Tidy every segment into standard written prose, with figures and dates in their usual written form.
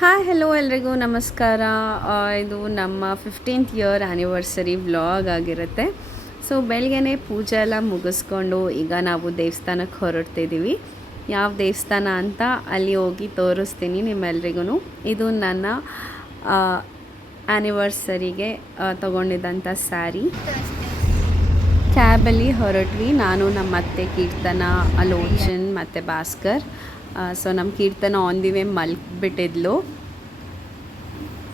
Hi hello ಎಲ್ರಿಗೂ ನಮಸ್ಕಾರ. ಇದು ನಮ್ಮ 15th ಇಯರ್ ಆ್ಯನಿವರ್ಸರಿ ವ್ಲಾಗ್ ಆಗಿರುತ್ತೆ. ಸೊ ಬೆಳಗ್ಗೆನೇ ಪೂಜೆ ಎಲ್ಲ ಮುಗಿಸ್ಕೊಂಡು ಈಗ ನಾವು ದೇವಸ್ಥಾನಕ್ಕೆ ಹೊರಡ್ತಿದ್ದೀವಿ. ಯಾವ ದೇವಸ್ಥಾನ ಅಂತ ಅಲ್ಲಿ ಹೋಗಿ ತೋರಿಸ್ತೀನಿ ನಿಮ್ಮೆಲ್ರಿಗೂ. ಇದು ನನ್ನ ಆ್ಯನಿವರ್ಸರಿಗೆ ತೊಗೊಂಡಿದ್ದಂಥ ಸ್ಯಾರಿ. ಕ್ಯಾಬಲ್ಲಿ ಹೊರಟ್ವಿ, ನಾನು ನಮ್ಮ ಅತ್ತೆ ಕೀರ್ತನ, ಅಲೋಚನ್ ಮತ್ತು ಭಾಸ್ಕರ್. ಸೊ ನಮ್ಮ ಕೀರ್ತನ ಆನ್ ದಿ ವೇ ಮಲ್ಗಿಬಿಟ್ಟಿದ್ಲು.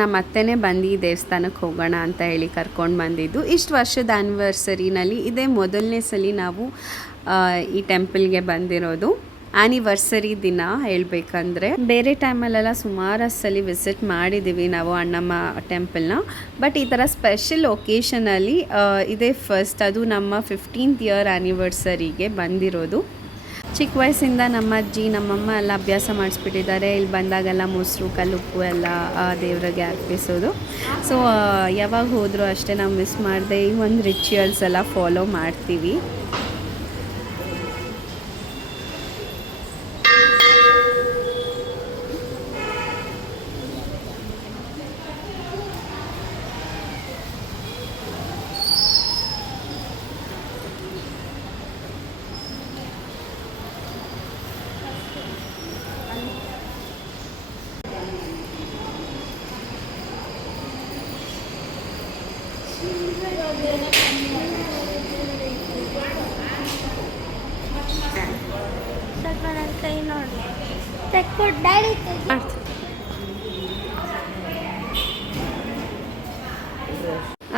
ನಮ್ಮ ಅತ್ತೆನೇ ಬಂದು ದೇವಸ್ಥಾನಕ್ಕೆ ಹೋಗೋಣ ಅಂತ ಹೇಳಿ ಕರ್ಕೊಂಡು ಬಂದಿದ್ದು. ಇಷ್ಟು ವರ್ಷದ ಆ್ಯನಿವರ್ಸರಿನಲ್ಲಿ ಇದೇ ಮೊದಲನೇ ಸಲ ನಾವು ಈ ಟೆಂಪಲ್ಗೆ ಬಂದಿರೋದು. ಆ್ಯನಿವರ್ಸರಿ ದಿನ ಹೇಳಬೇಕಂದ್ರೆ ಬೇರೆ ಟೈಮಲ್ಲೆಲ್ಲ ಸುಮಾರು ಸಲ ವಿಸಿಟ್ ಮಾಡಿದ್ದೀವಿ ನಾವು ಅಣ್ಣಮ್ಮ ಟೆಂಪಲ್ನ. ಬಟ್ ಈ ಥರ ಸ್ಪೆಷಲ್ ಒಕೇಶನಲ್ಲಿ ಇದೇ ಫಸ್ಟ್, ಅದು ನಮ್ಮ 15th ಇಯರ್ ಆ್ಯನಿವರ್ಸರಿಗೆ ಬಂದಿರೋದು. ಚಿಕ್ಕ ವಯಸ್ಸಿಂದ ನಮ್ಮ ಅಜ್ಜಿ ನಮ್ಮಮ್ಮ ಎಲ್ಲ ಅಭ್ಯಾಸ ಮಾಡಿಸ್ಬಿಟ್ಟಿದ್ದಾರೆ. ಇಲ್ಲಿ ಬಂದಾಗೆಲ್ಲ ಮೊಸರು ಕಲ್ಲುಪ್ಪು ಎಲ್ಲ ದೇವರಿಗೆ ಅರ್ಪಿಸೋದು. ಸೊ ಯಾವಾಗ ಹೋದರೂ ಅಷ್ಟೇ ನಾವು ಮಿಸ್ ಮಾಡದೆ ಈ ಒಂದು ರಿಚುವಲ್ಸ್ ಎಲ್ಲ ಫಾಲೋ ಮಾಡ್ತೀವಿ.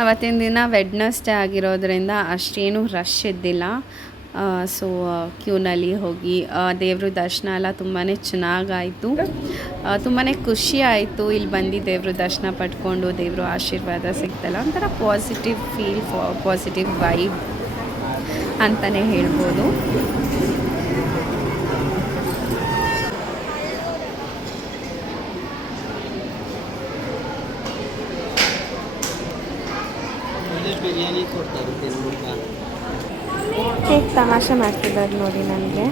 ಅವತ್ತಿನ ದಿನ ವೆಡ್ನೆಸ್ಡೇ ಆಗಿರೋದ್ರಿಂದ ಅಷ್ಟೇನು ರಶ್ ಇದ್ದಿಲ್ಲ. ಸೊ ಕ್ಯೂನಲ್ಲಿ ಹೋಗಿ ದೇವ್ರ ದರ್ಶನ ಎಲ್ಲ ತುಂಬಾ ಚೆನ್ನಾಗಾಯಿತು. ತುಂಬಾ ಖುಷಿ ಆಯಿತು ಇಲ್ಲಿ ಬಂದು ದೇವ್ರ ದರ್ಶನ ಪಡ್ಕೊಂಡು ದೇವ್ರ ಆಶೀರ್ವಾದ ಸಿಗ್ತಲ್ಲ, ಒಂಥರ ಪಾಸಿಟಿವ್ ಫೀಲ್, ಪಾಸಿಟಿವ್ ವೈಬ್ ಅಂತಲೇ ಹೇಳ್ಬೋದು. ಬಿರಿಯಾನಿ ಕೊಡ್ತಾರೆ ಹೇಗೆ ತಮಾಷೆ ಮಾಡ್ತಿದ್ದಾರೆ ನೋಡಿ ನನಗೆ.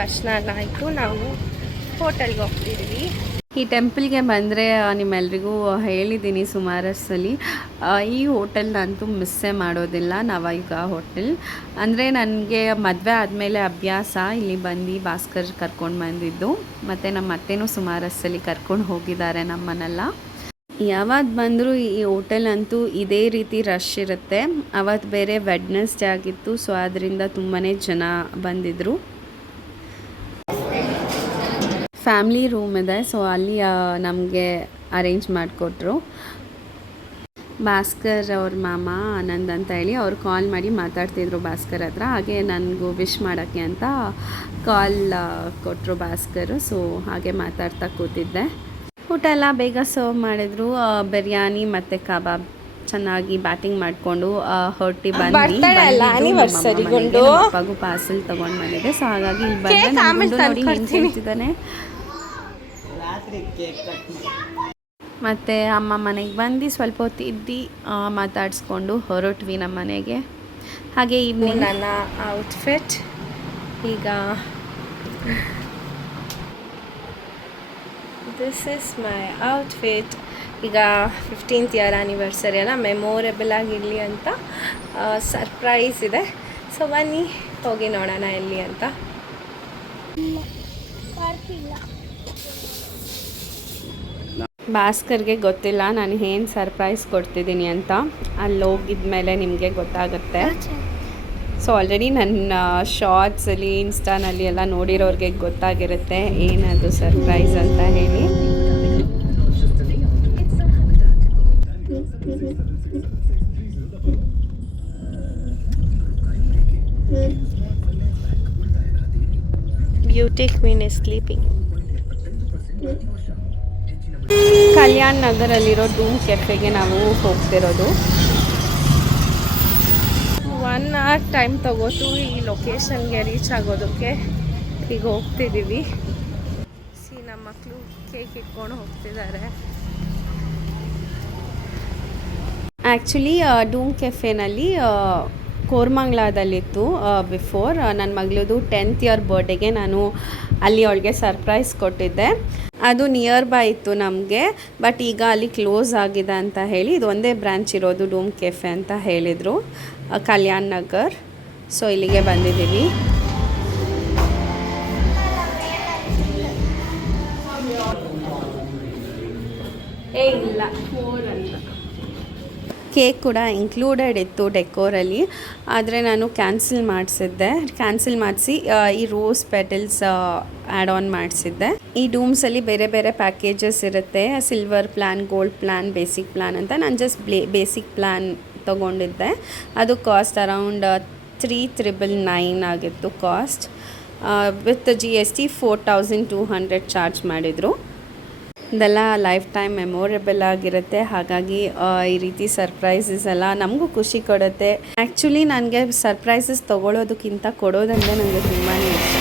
ದರ್ಶನ ಎಲ್ಲ ಆಯಿತು, ನಾವು ಹೋಟೆಲ್ಗೆ ಹೋಗ್ತಿದ್ವಿ. ಈ ಟೆಂಪಲ್ಗೆ ಬಂದರೆ ನಿಮ್ಮೆಲ್ರಿಗೂ ಹೇಳಿದ್ದೀನಿ ಸುಮಾರು ಸಲ, ಈ ಹೋಟೆಲ್ನಂತೂ ಮಿಸ್ಸೇ ಮಾಡೋದಿಲ್ಲ. ನವಯುಗ ಹೋಟೆಲ್ ಅಂದರೆ ನನಗೆ ಮದುವೆ ಆದಮೇಲೆ ಅಭ್ಯಾಸ ಇಲ್ಲಿ ಬಂದು ಭಾಸ್ಕರ್ ಕರ್ಕೊಂಡು ಬಂದಿದ್ದು, ಮತ್ತು ನಮ್ಮ ಅತ್ತೆನೂ ಸುಮಾರು ಸಲ ಕರ್ಕೊಂಡು ಹೋಗಿದ್ದಾರೆ ನಮ್ಮನ್ನೆಲ್ಲ. ಯಾವತ್ತು ಬಂದರೂ ಈ ಹೋಟೆಲ್ ಅಂತೂ ಇದೇ ರೀತಿ ರಶ್ ಇರುತ್ತೆ. ಅವತ್ತು ಬೇರೆ ವೆಡ್ನೆಸ್ಡೇ ಆಗಿತ್ತು, ಸೊ ಅದರಿಂದ ತುಂಬಾ ಜನ ಬಂದಿದ್ದರು. ಫ್ಯಾಮ್ಲಿ ರೂಮ್ ಇದೆ, ಸೊ ಅಲ್ಲಿ ನಮಗೆ ಅರೇಂಜ್ ಮಾಡಿಕೊಟ್ರು. ಭಾಸ್ಕರ್ ಅವ್ರ ಮಾಮ ಆನಂದ್ ಅಂತ ಹೇಳಿ ಅವ್ರು ಕಾಲ್ ಮಾಡಿ ಮಾತಾಡ್ತಿದ್ರು ಭಾಸ್ಕರ್ ಹತ್ರ. ಹಾಗೆ ನನಗೂ ವಿಶ್ ಮಾಡೋಕ್ಕೆ ಅಂತ ಕಾಲ್ ಕೊಟ್ಟರು ಭಾಸ್ಕರು. ಸೊ ಹಾಗೆ ಮಾತಾಡ್ತಾ ಕೂತಿದ್ದೆ. ಊಟ ಎಲ್ಲ ಬೇಗ ಸರ್ವ್ ಮಾಡಿದ್ರು. ಬಿರಿಯಾನಿ ಮತ್ತು ಕಬಾಬ್ ಚೆನ್ನಾಗಿ ಬ್ಯಾಟಿಂಗ್ ಮಾಡಿಕೊಂಡು ಹೊರಟಿ ಅಪ್ಪಗೂ ಪಾರ್ಸಲ್ ತೊಗೊಂಡು ಬಂದಿದೆ. ಸೊ ಹಾಗಾಗಿ ಇಲ್ಲಿ ಬಂದು ನೋಡಿ ಹೇಳ್ತಿದ್ದಾನೆ. ಮತ್ತು ಅಮ್ಮ ಮನೆಗೆ ಬಂದು ಸ್ವಲ್ಪ ಹೊತ್ತು ಇದ್ದು ಮಾತಾಡಿಸ್ಕೊಂಡು ಹೊರಟ್ವಿ ನಮ್ಮ ಮನೆಗೆ. ಹಾಗೆ ಈವ್ನಿಂಗ್ ನನ್ನ ಔಟ್ಫಿಟ್ ಈಗ ದಿಸ್ ಇಸ್ ಮೈ ಔಟ್ಫಿಟ್. ಈಗ 15th ಇಯರ್ ಆ್ಯನಿವರ್ಸರಿ ಅಲ್ಲ, ಮೆಮೊರೇಬಲ್ ಆಗಿರಲಿ ಅಂತ ಸರ್ಪ್ರೈಸ್ ಇದೆ. ಸೊ ಬನ್ನಿ ಹೋಗಿ ನೋಡೋಣ ಎಲ್ಲಿ ಅಂತ. ಭಾಸ್ಕರ್ಗೆ ಗೊತ್ತಿಲ್ಲ ನಾನು ಏನು ಸರ್ಪ್ರೈಸ್ ಕೊಡ್ತಿದ್ದೀನಿ ಅಂತ. ಅಲ್ಲಿ ಹೋಗಿದ ಮೇಲೆ ನಿಮಗೆ ಗೊತ್ತಾಗುತ್ತೆ. ಸೊ ಆಲ್ರೆಡಿ ನನ್ನ ಶಾರ್ಟ್ಸಲ್ಲಿ ಇನ್ಸ್ಟಾನಲ್ಲಿ ಎಲ್ಲ ನೋಡಿರೋರಿಗೆ ಗೊತ್ತಾಗಿರುತ್ತೆ ಏನದು ಸರ್ಪ್ರೈಸ್ ಅಂತ ಹೇಳಿ. Beauty queen is sleeping. Kalyan ನಗರಲ್ಲಿರೋ ಡೂಮ್ ಕೆಫೆಗೆ ನಾವು ಹೋಗ್ತಿರೋದು. 1 hour ಟೈಮ್ ತಗೋತು ಈ ಲೊಕೇಶನ್ಗೆ ರೀಚ್ ಆಗೋದಕ್ಕೆ. ಈಗ ಹೋಗ್ತಿದ್ದೀವಿ. ನಮ್ಮ ಮಕ್ಕಳು ಕೇಕ್ ಇಟ್ಕೊಂಡು ಹೋಗ್ತಿದ್ದಾರೆ. ಆ್ಯಕ್ಚುಲಿ ಡೂಮ್ ಕೆಫೆನಲ್ಲಿ ಕೋರ್ಮಂಗ್ಲಾದಲ್ಲಿತ್ತು ಬಿಫೋರ್. ನನ್ನ ಮಗಳದು 10th ಇಯರ್ ಬರ್ಡೇಗೆ ನಾನು ಅಲ್ಲಿ ಅವಳಿಗೆ ಸರ್ಪ್ರೈಸ್ ಕೊಟ್ಟಿದ್ದೆ. ಅದು ನಿಯರ್ ಬೈ ಇತ್ತು ನಮಗೆ, ಬಟ್ ಈಗ ಅಲ್ಲಿ ಕ್ಲೋಸ್ ಆಗಿದೆ ಅಂತ ಹೇಳಿ ಇದು ಒಂದೇ ಬ್ರ್ಯಾಂಚ್ ಇರೋದು ಡೂಮ್ ಕೆಫೆ ಅಂತ ಹೇಳಿದರು, ಕಲ್ಯಾಣ್ ನಗರ್. ಸೊ ಇಲ್ಲಿಗೆ ಬಂದಿದ್ದೀವಿ. ಇಲ್ಲ 4 ಅಂತ. ಕೇಕ್ ಕೂಡ ಇನ್ಕ್ಲೂಡೆಡ್ ಇತ್ತು ಡೆಕೋರಲ್ಲಿ, ಆದರೆ ನಾನು ಕ್ಯಾನ್ಸಲ್ ಮಾಡಿಸಿ ಈ ರೋಸ್ ಪೆಟಲ್ಸ್ ಆ್ಯಡ್ ಆನ್ ಮಾಡಿಸಿದ್ದೆ. ಈ ಡೂಮ್ಸಲ್ಲಿ ಬೇರೆ ಬೇರೆ ಪ್ಯಾಕೇಜಸ್ ಇರುತ್ತೆ, silver plan, gold plan, basic plan ಅಂತ. ನಾನು ಜಸ್ಟ್ ಬೇಸಿಕ್ ಪ್ಲ್ಯಾನ್ ತೊಗೊಂಡಿದ್ದೆ. ಅದು ಕಾಸ್ಟ್ ಅರೌಂಡ್ 3,999 ಆಗಿತ್ತು ಕಾಸ್ಟ್. ವಿತ್ GST 4,200 ಚಾರ್ಜ್ ಮಾಡಿದರು. ಇದೆಲ್ಲ ಲೈಫ್ ಟೈಮ್ ಮೆಮೊರೇಬಲ್ ಆಗಿರುತ್ತೆ. ಹಾಗಾಗಿ ಈ ರೀತಿ ಸರ್ಪ್ರೈಸಸ್ ಎಲ್ಲ ನಮಗೂ ಖುಷಿ ಕೊಡುತ್ತೆ. ಆ್ಯಕ್ಚುಲಿ ನನಗೆ ಸರ್ಪ್ರೈಸಸ್ ತೊಗೊಳೋದಕ್ಕಿಂತ ಕೊಡೋದಂದರೆ ನನಗೆ ತುಂಬಾ ಇಷ್ಟ.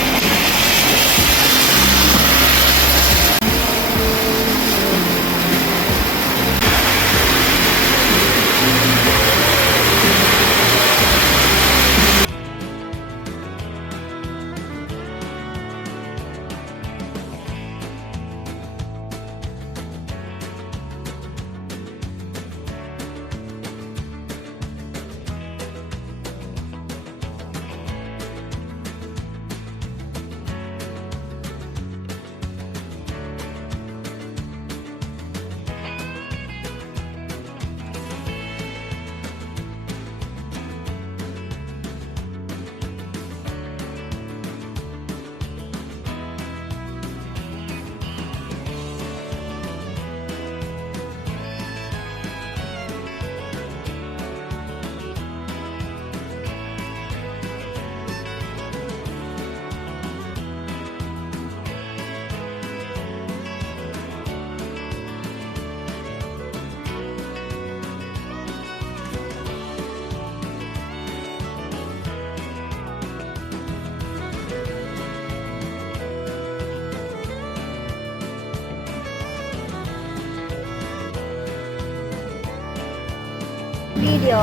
ವಿಡಿಯೋ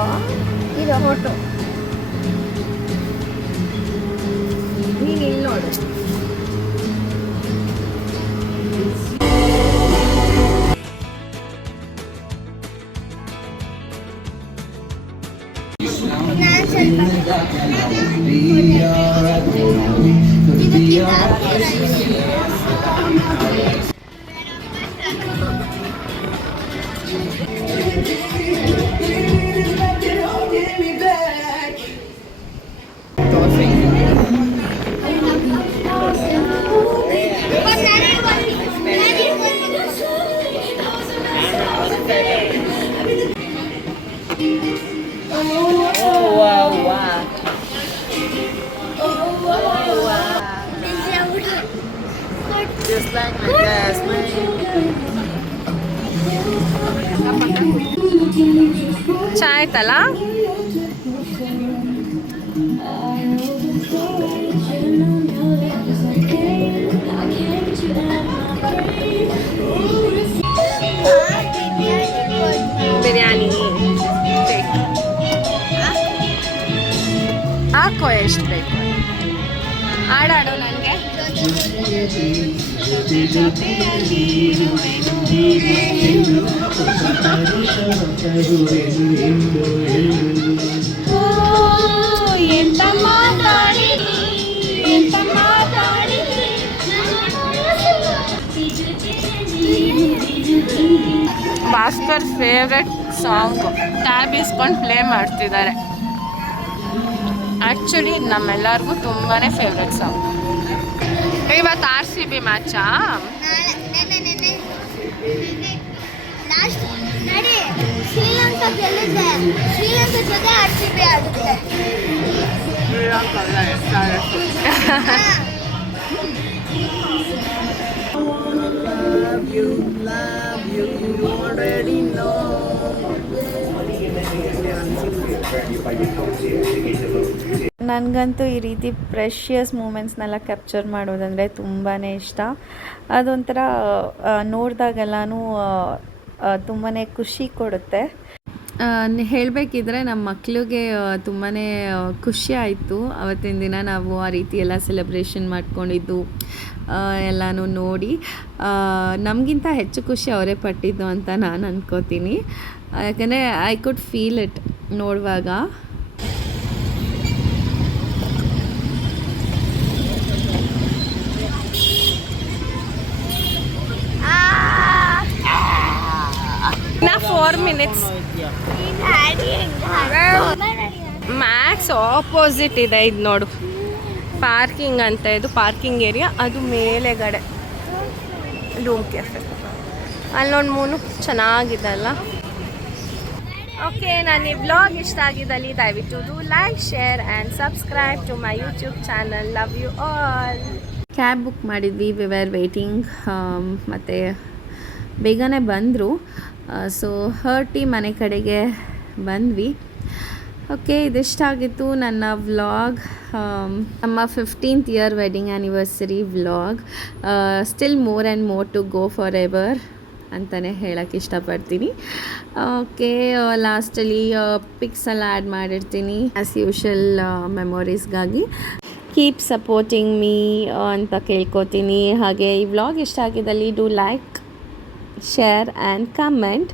ಇದು ಫೋಟೋ ನೀನು ಇಲ್ಲಿ ನೋಡು. Just like my classmate. ಚಾ ಆಯ್ತಲ್ಲ? ಬಿರಿಯಾನಿ ಹಾಕೋ, ಎಷ್ಟು ಬೇಕು ಆಡಾಡು ನನಗೆ. ಎಂತ ಮಾತಾಡಿದ್ರಿ, ಎಂತ ಮಾತಾಡಿದ್ರಿ. ಭಾಸ್ಕರ್ ಫೇವ್ರೆಟ್ ಸಾಂಗ್ ಟ್ಯಾಬ್ ಇಸ್ಕೊಂಡು ಪ್ಲೇ ಮಾಡ್ತಿದ್ದಾರೆ. ಆ್ಯಕ್ಚುಲಿ ನಮ್ಮೆಲ್ಲರಿಗೂ ತುಂಬಾ ಫೇವ್ರೆಟ್ ಸಾಂಗ್. ಇವತ್ತು RCB ಮ್ಯಾಚಾ? ಶ್ರೀಲಂಕಾ ಗೆಲ್ಲಿದೆ, ಶ್ರೀಲಂಕಾ ಜೊತೆ RCB ಆಡುತ್ತೆ. Love you, you already know. ನನಗಂತೂ ಈ ರೀತಿ ಪ್ರೆಷಿಯಸ್ ಮೂಮೆಂಟ್ಸ್ನೆಲ್ಲ ಕ್ಯಾಪ್ಚರ್ ಮಾಡೋದಂದರೆ ತುಂಬಾ ಇಷ್ಟ. ಅದೊಂಥರ ನೋಡಿದಾಗೆಲ್ಲನೂ ತುಂಬಾ ಖುಷಿ ಕೊಡುತ್ತೆ. ಹೇಳಬೇಕಿದ್ರೆ ನಮ್ಮ ಮಕ್ಳಿಗೆ ತುಂಬಾ ಖುಷಿ ಆಯಿತು ಅವತ್ತಿನ ದಿನ ನಾವು ಆ ರೀತಿ ಎಲ್ಲ ಸೆಲೆಬ್ರೇಷನ್ ಮಾಡ್ಕೊಂಡಿದ್ದು ಎಲ್ಲನೂ ನೋಡಿ. ನಮಗಿಂತ ಹೆಚ್ಚು ಖುಷಿ ಅವರೇ ಪಟ್ಟಿದ್ದು ಅಂತ ನಾನು ಅನ್ಕೋತೀನಿ. ಯಾಕಂದರೆ ಐ ಕುಡ್ ಫೀಲ್ ಇಟ್ ನೋಡುವಾಗ. ನಾ 4 minutes ಮ್ಯಾಕ್ಸ್ ಆಪೋಸಿಟ್ ಇದೆ. ಇದು ನೋಡು, ಪಾರ್ಕಿಂಗ್ ಅಂತ, ಇದು ಪಾರ್ಕಿಂಗ್ ಏರಿಯಾ. ಅದು ಮೇಲೆಗಡೆ ಡೂಮ್ ಕೆಫೆ. ಅಲ್ಲಿ ನೋಡಿ ಮೂನು ಚೆನ್ನಾಗಿದೆ ಅಲ್ಲ. ಓಕೆ, ನಾನು ಈ ವ್ಲಾಗ್ ಇಷ್ಟ ಆಗಿದ್ದಲ್ಲಿ ದಯವಿಟ್ಟು like, share and subscribe to my YouTube channel. Love you all. Cab book ಮಾಡಿದ್ವಿ, ವಿ ವೇರ್ ವೇಟಿಂಗ್. ಮತ್ತು ಬೇಗನೆ ಬಂದರು. ಸೊ ಹರ್ಟಿ ಮನೆ ಕಡೆಗೆ ಬಂದ್ವಿ. ಓಕೆ, ಇದಿಷ್ಟಾಗಿತ್ತು ನನ್ನ ವ್ಲಾಗ್, ನಮ್ಮ 15th year wedding anniversary vlog. Still more and more to go forever ಅಂತಲೇ ಹೇಳೋಕ್ಕೆ ಇಷ್ಟಪಡ್ತೀನಿ. ಓಕೆ, ಲಾಸ್ಟಲ್ಲಿ ಪಿಕ್ಸ್ ಎಲ್ಲ ಆ್ಯಡ್ ಮಾಡಿರ್ತೀನಿ ಆ್ಯಸ್ ಯೂಶಲ್ ಮೆಮೊರೀಸ್ಗಾಗಿ. ಕೀಪ್ ಸಪೋರ್ಟಿಂಗ್ ಮೀ ಅಂತ ಕೇಳ್ಕೊತೀನಿ. ಹಾಗೆ ಈ ವ್ಲಾಗ್ ಇಷ್ಟ ಆಗಿದ್ದಲ್ಲಿ do like, share and comment.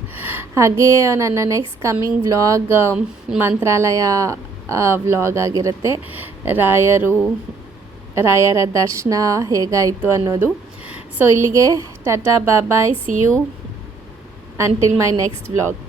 ಹಾಗೆ ನನ್ನ next coming vlog Mantralaya vlog ಆಗಿರುತ್ತೆ. ರಾಯರ ದರ್ಶನ ಹೇಗಾಯಿತು ಅನ್ನೋದು. ಸೊ ಇಲ್ಲಿಗೆ tata, bye, see you until my next vlog.